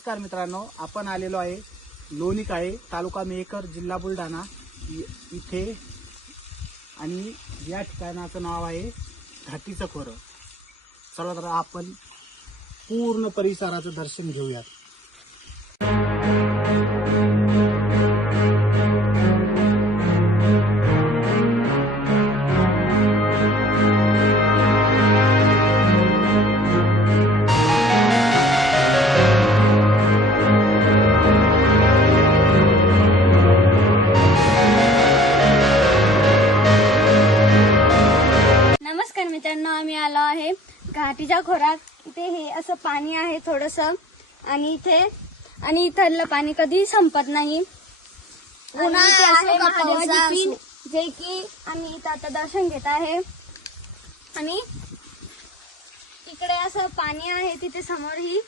नमस्कार मित्रांनो आपण आलेलो आहे लोणी काळे तालुका मेहकर जिल्हा बुलढाणा. इ- इथे आणि या ठिकाणाचं नाव आहे घाटीचं खोरं. चला तर आपण पूर्ण परिसराचं दर्शन घेऊयात. घाटीच्या खोरात इथे हे असं पाणी आहे थोडस. आणि इथे आणि इथलं पाणी कधी संपत नाही. जे की आम्ही इथं आता दर्शन घेत आहे. आणि तिकडे असं पाणी आहे तिथे समोर ही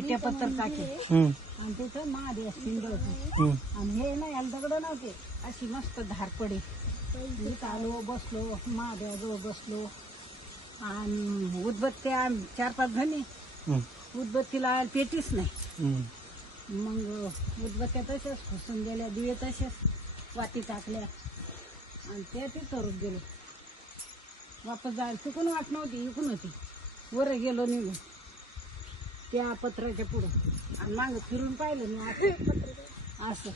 भुईट्या पत्र टाके हम्म, आणि तिथं महादेव पिंड होती. हम्म. आणि हे ना याला दगड नव्हते. अशी मस्त धार पडे इथं आलो बसलो महादेवाजवळ बसलो. आणि उदबत्त्या चार पाच जणी. हम्म, उदबत्तीला पेटीच नाही. हम्म. मग उदबत्त्या तशाच फुसून गेल्या दिवे तशाच वाती टाकल्या. आणि ते तिथं रुक गेलो. वापस जायला चुकून वाट नव्हती इकून होती. वर गेलो निघून. त्या पत्राच्या पुढं. आणि मागं फिरून पाहिलं मी असं. असं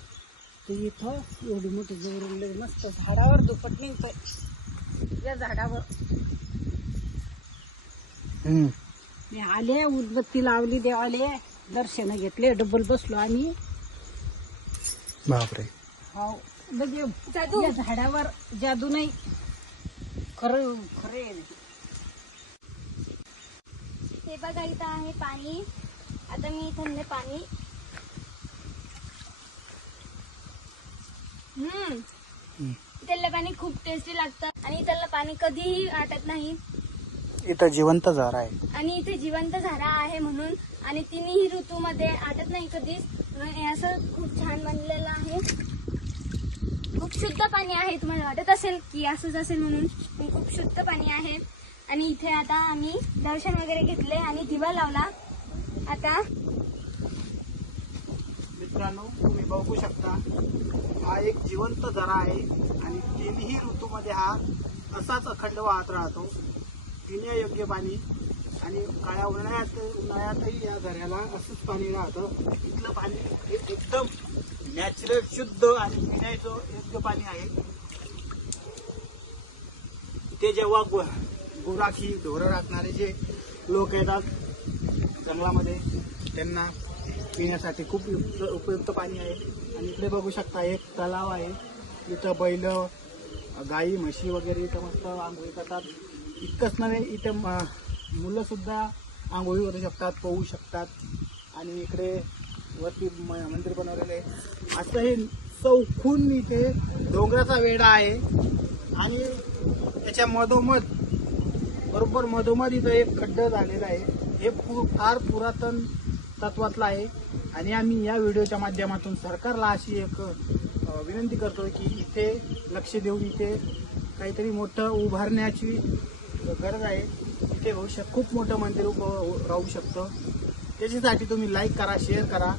तर इथं एवढी मोठी जोर मस्त झाडावर दुपट निघतोय. या झाडावर. हम्म. मी आले उदबत्ती लावली देवाले. दर्शन घेतले डबल बसलो आणि बापरे. हो. म्हणजे जादू. या झाडावर जादू नाही. खरं खरे हे बघा इथं आहे पाणी. आता मी इथलं पाणी. हम्म. इथलं पाणी खूप टेस्टी लागतं. आणि इथलं पाणी कधीही आटत नाही. इथं जिवंत झाड आहे. आणि इथे जिवंत झाडा आहे म्हणून. आणि तिन्ही ऋतूमध्ये आटत नाही कधीच. असं खूप छान बनलेलं आहे. खूप शुद्ध पाणी आहे तुम्हाला वाटत असेल की असंच असेल म्हणून. पण खूप शुद्ध पाणी आहे. आणि इथे आता आम्ही दर्शन वगैरे घेतले आणि दिवा लावला. आता मित्रांनो तुम्ही बघू शकता हा एक जिवंत झरा आहे आणि तिन्ही ऋतूमध्ये हा असाच अखंड वाहत राहतो. पिण्यायोग्य पाणी आणि काळ्या उन्हाळ्यात उन्हाळ्यातही या झऱ्याला असंच पाणी राहतं. इथलं पाणी हे एकदम नॅचरल शुद्ध आणि पिण्याचं योग्य पाणी आहे. ते जेव्हा गुराखी ढोरं राखणारे जे लोक येतात जंगलामध्ये त्यांना पिण्यासाठी खूप उपयुक्त उपयुक्त पाणी आहे. आणि इकडे बघू शकता एक तलाव आहे. इथं बैल गाई म्हशी वगैरे इथं मस्त आंघोळी करतात. इतकंच नव्हे इथं मुलंसुद्धा आंघोळी करू शकतात पोहू शकतात. आणि इकडे वरती म- मंदिर बनवलेलं आहे. असं हे चौखून इथे डोंगराचा वेढा आहे. आणि त्याच्या मधोमध बरोबर मधोमध इथं एक खड्डा झालेला आहे. हे पु- फार पुरातन तत्वातलं आहे. आणि आम्ही या व्हिडिओच्या माध्यमातून सरकारला अशी एक विनंती करतो की इथे लक्ष देऊन इथे काहीतरी मोठं उभारण्याची गरज आहे. इथे भविष्यात खूप मोठं मंदिर उभं हो, राहू शकतं. त्याच्यासाठी तुम्ही लाईक करा शेअर करा.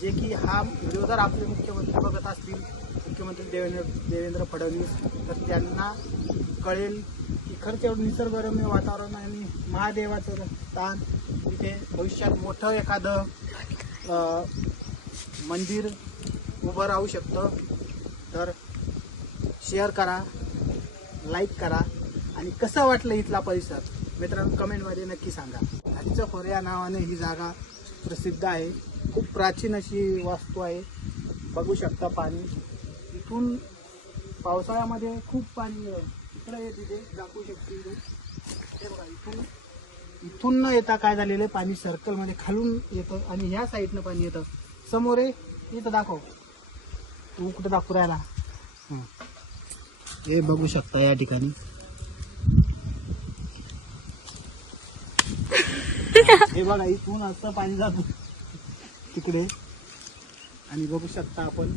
जे की हा व्हिडिओ जर आपले मुख्यमंत्री बघत असतील मुख्यमंत्री देवेंद्र देवेंद्र फडणवीस तर त्यांना कळेल खरंच एवढं निसर्गरम्य वातावरण आणि महादेवाचं स्थान तिथे भविष्यात मोठं एखादं मंदिर उभं राहू शकतं. तर शेअर करा लाईक करा आणि कसं वाटलं इथला परिसर? मित्रांनो कमेंटमध्ये नक्की सांगा. खालीचं खोर या नावाने ही जागा प्रसिद्ध आहे. खूप प्राचीन अशी वास्तू आहे. बघू शकता पाणी. इथून पावसाळ्यामध्ये खूप पाणी आहे. इकडे तिथे दाखवू शकतो इथे हे बघा इथून इथून न येता काय झालेलं आहे? पाणी सर्कलमध्ये खालून येतं आणि ह्या साईडनं पाणी येतं. समोर आहे इथं दाखव. तू कुठं दाखवू राहिला. हे बघू शकता या ठिकाणी. हे बघा इथून असं पाणी जात. तिकडे. आणि बघू शकता आपण.